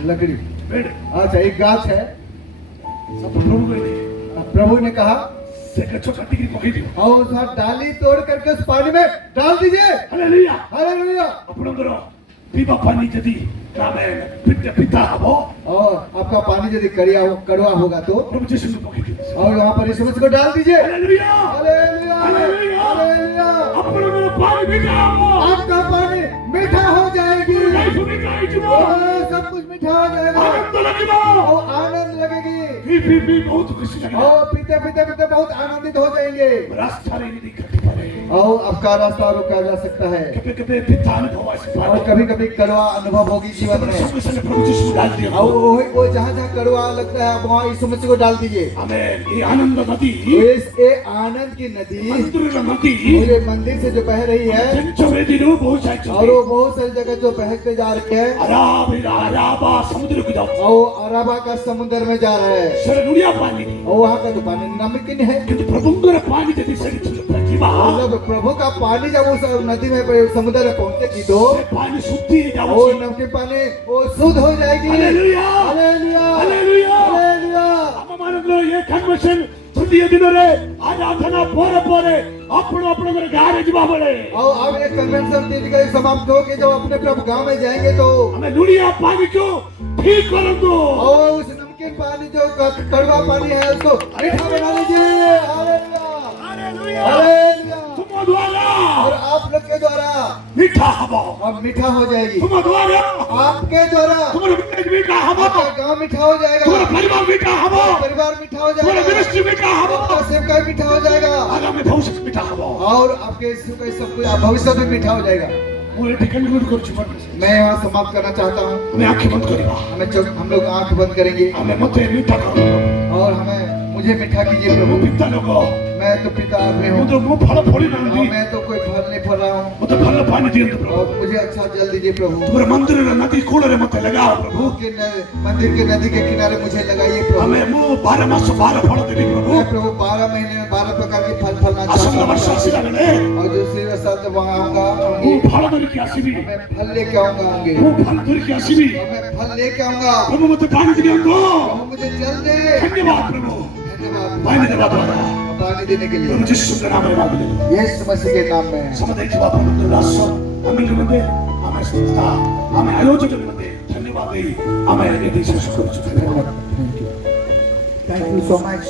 लकड़ी पेड़ अच्छा एक गाछ है। सब प्रभु ने प्रभु ने कहा से कच्चो कट्टी की पकड़ी दियो और उसका डाली तोड़ करके उस पानी में डाल दीजिए। Hallelujah hallelujah. अपना करो पीबा पानी यदि कामे पिता हबो और आपका पानी यदि कड़वा होगा तो प्रभु जिससे भी पकड़ी दियो और वहाँ पर इस समझ को डाल दीजिए। Hallelujah hallelujah. हालेलुया। हालेलुया। अपना करो पानी मीठा हबो आपका पानी मीठा हो जाएगी। लाइफ मीठा है जीवो और सब कुछ मीठा हो जाएगा आनंद लगेगा और आनंद लगेगी पी बहुत खुशी लगेगा और पीते पीते पीते बहुत आनंदित हो जाएंगे रास्ता नहीं दिखती पड़े और आपका रास्ता रुका जा सकता है कभी कभी पिता अनुभव ऐसे और कभी कभी कड़वा अनुभव होगी जीवन में सब से प्रभु जिसको डाल दिया और वो जहाँ जहाँ कड़वा लगता है वहाँ यीशु मसीह को डाल दीजिए। हमें ये आनंद नदी ये आनंद की नदी मंदिर नदी और ये मंदिर से जो बह रही है चौबे दिनों बहुत सारी और वो बहुत सारी जगह जो बहते जा रही है अराबा समुद्र को जाओ और वो अराबा का समुद्र में जा रहा है सर दुनिया पानी और वहाँ का जो पानी नमकीन है। किंतु प्रभु का पानी यदि सही जीवा और जब प्रभु का पानी जब उस नदी में समुद्र में पहुंचेगी तो पानी शुद्धि जाओ वो नमकीन पानी वो शुद्ध हो जाएगी। Hallelujah hallelujah. Hallelujah hallelujah. ଆମମାନଙ୍କର ଏ କନଭେନ୍ସନ ତୃତୀୟ ଦିନରେ ଆରାଧନା ପରେ ପରେ ଆପଣ ଆପଣଙ୍କର ଗାଁରେ ଯିବା ବେଳେ और अब एक कन्वेंशन 3 का समाप्त हो के जब अपने प्रभु गांव में जाएंगे तो ଆମେ ଲୁଣିଆ ପାଣିକୁ ଠିକ କରନ୍ତୁ और उस नमकीन पानी जो कड़वा पानी है उसको मीठा बना लीजिए। हालेलुया। Hallelujah hallelujah. ତୁମ ଦ୍ୱାରା और आप लोग के द्वारा ମିଠା ହବ अब मीठा हो जाएगी। ତୁମ ଦ୍ୱାରା आपके द्वारा ତୁମର ବିଲେଜ ମିଠା ହବ आपका गांव मीठा हो जाएगा। ତୁମର ପରିବାର ମିଠା ହବ परिवार मीठा हो ତୁମର जाएगा। ମିନିଷ୍ଟ୍ରି ମିଠା ହବ आपका सेवकाई मीठा हो जाएगा ଆଗାମୀ ଭବିଷ୍ୟତ ମିଠା ହବ और आपके सब कुछ भविष्य भी मीठा हो जाएगा। ମୁଁ ଏଠି କନକ୍ଲୁଡ କରୁଛି ବର୍ତ୍ତମାନ मैं यहाँ समाप्त करना चाहता हूँ। ଆମେ ଆଖି ବନ୍ଦ କରିବା हम लोग आंख बंद करेंगे ଆମେ ମୋତେ ମିଠା କର और मुझे मीठा कीजिए प्रभु। ପିତା ଲୋକ मैं तो पिता आदमी हूँ ମୁଁ ଫଳ ଫଳି और ନାହାନ୍ତି मैं तो कोई फल नहीं फल रहा हूँ ମୋତେ ଭଲ ପାଣି ଦିଅନ୍ତୁ ପ୍ରଭୁ और मुझे अच्छा जल दीजिए प्रभु। ତୁମର ମନ୍ଦିରର ନଦୀ କୂଳରେ ମୋତେ ଲଗାଅ ପ୍ରଭୁ मंदिर के नदी के किनारे मुझे लगाइए प्रभु। ଆମେ ମୁଁ 12 ମାସ 12 ଫଳ ଦେବି ପ୍ରଭୁ मैं प्रभु 12 महीने में 12 प्रकार के फल फलना ଆସନ୍ତା चाहता ବର୍ଷ हूँ ଆସିଲା ବେଳେ और दूसरी साल जब वहाँ आऊंगा ମୁଁ ଫଳ ଧରିକି ଆସିବି मैं फल लेके आऊंगा होंगे ମୁଁ ଫଳ ଧରିକି ଆସିବି और मैं फल लेके आऊंगा। ପ୍ରଭୁ ମୋତେ ପାଣି ଦିଅନ୍ତୁ प्रभु मुझे जल दे। ଧନ୍ୟବାଦ ପ୍ରଭୁ धन्यवाद पानी देवा द्वारा पानी देने के लिए प्रभु यीशु के नाम में मांग ले यीशु मसीह के नाम में समदेश बापू राष्ट्र अमीर मंदे हमें संस्था हमें आयोजक मंदे धन्यवाद देई हमें ये देश शुक्र धन्यवाद थैंक यू सो मच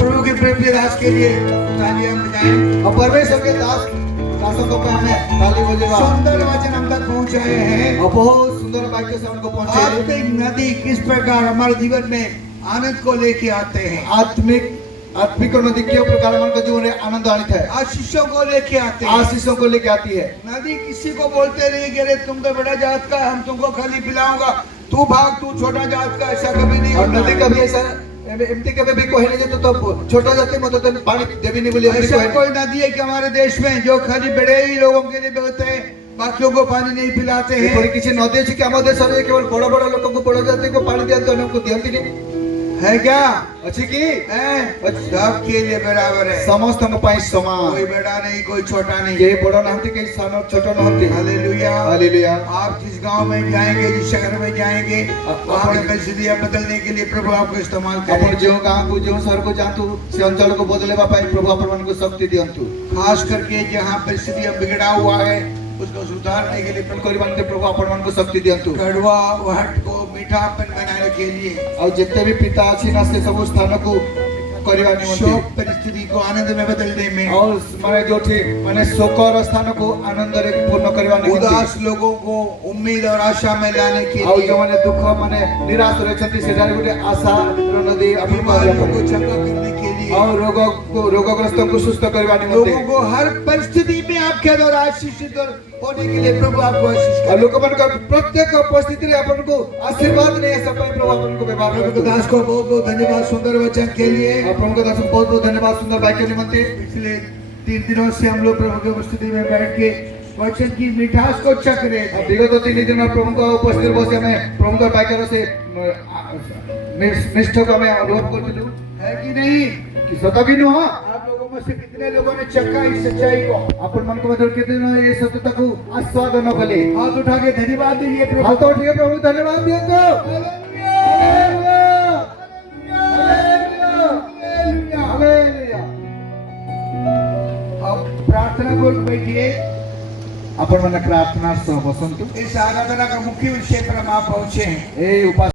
प्रभु के प्रेम के दास के लिए तालियां बजाएं और परमेश्वर के दासों को हमें ताली बजेगा सुंदर वचन हम तक पहुंचाए हैं और बहुत सुंदर वाक्य से हमको पहुंचे आत्मिक नदी किस प्रकार हमारे जीवन में आनंद को लेके आते हैं आत्मिक नदी क्यों प्रकार हमारे जीवन में आनंद आनित है आशीषों को लेके आते हैं आशीषों को लेके आती है नदी किसी को बोलते नहीं कि अरे तुम तो बड़ा जात का हम तुमको खाली पिलाऊंगा तू भाग तू छोटा जात का ऐसा कभी नहीं और नदी कभी ऐसा एमती कभी भी कोई नहीं तो छोटा जाते मत तो पानी देवी नहीं बोली ऐसा कोई नदी है कि हमारे देश में जो खाली बड़े ही लोगों के लिए होते हैं बाकियों को पानी नहीं पिलाते हैं किसी नदी अच्छी कि हमारे देश में केवल बड़ा बड़ा लोगों को बड़ा जाते को पानी दिया तो उनको दिया नहीं है क्या अच्छी की सबके लिए बराबर है समस्त हम पाई समान कोई बड़ा नहीं कोई छोटा नहीं ये बड़ा नहीं कोई सानो छोटा नहीं हालेलुया हालेलुया आप जिस गांव में जाएंगे जिस शहर में जाएंगे वहां की परिस्थितियां बदलने के लिए प्रभु आपको इस्तेमाल करें अपन जो गांव को जो शहर को जानतु से अंचल को बदलेवा पाई प्रभु अपन को शक्ति दियंतु खास करके जहां परिस्थितियां बिगड़ा हुआ है उसको सुधारने के लिए प्रभु अपन को शक्ति दियंतु कड़वा वाट को मीठापन बनाने के लिए और जितने भी पिता अच्छी ना से सब स्थानों को करवा शोक परिस्थिति को आनंद में बदलने में और माने जो थी माने शोकर स्थानों को आनंद रे पूर्ण करवाने उदास लोगों को उम्मीद और आशा में लाने के लिए और जो माने दुख माने निराश रहते से जाने गोटे आशा नदी बीमारियों को चंगा करने के लिए और रोगग्रस्तों को सुस्त करवाने में लोगों को हर परिस्थिति में आपके द्वारा आशीषित होने के लिए प्रभु आपको आशीष करे लोगों का प्रत्येक परिस्थिति में अपन को आशीर्वाद नहीं है सब प्रभु अपन को व्यवहार प्रभु दास को बहुत बहुत धन्यवाद सुंदर वचन के लिए अपन को दास को बहुत बहुत धन्यवाद सुंदर वाक्य निमंत्रण पिछले 3 दिनों से हम लोग प्रभु की उपस्थिति में बैठ के वचन की मिठास को चख रहे थे विगत 3 दिन में प्रभु का उपस्थिति बसे हमें प्रभु का वाक्य से निष्ठ को हमें अनुभव करते है कि नहीं कि सता भी नहीं आप लोगों में से कितने लोगों ने चखा इस सच्चाई को अपन मन को मतलब कितने ये सत्यता को आस्वादन कले हाथ उठा के धन्यवाद दीजिए प्रभु हाथ उठिए प्रभु धन्यवाद दिए तो हालेलुया हालेलुया अब प्रार्थना को बैठिए अपन मन प्रार्थना सह बसंतु इस आराधना का मुख्य विषय पर हम पहुंचे हैं ए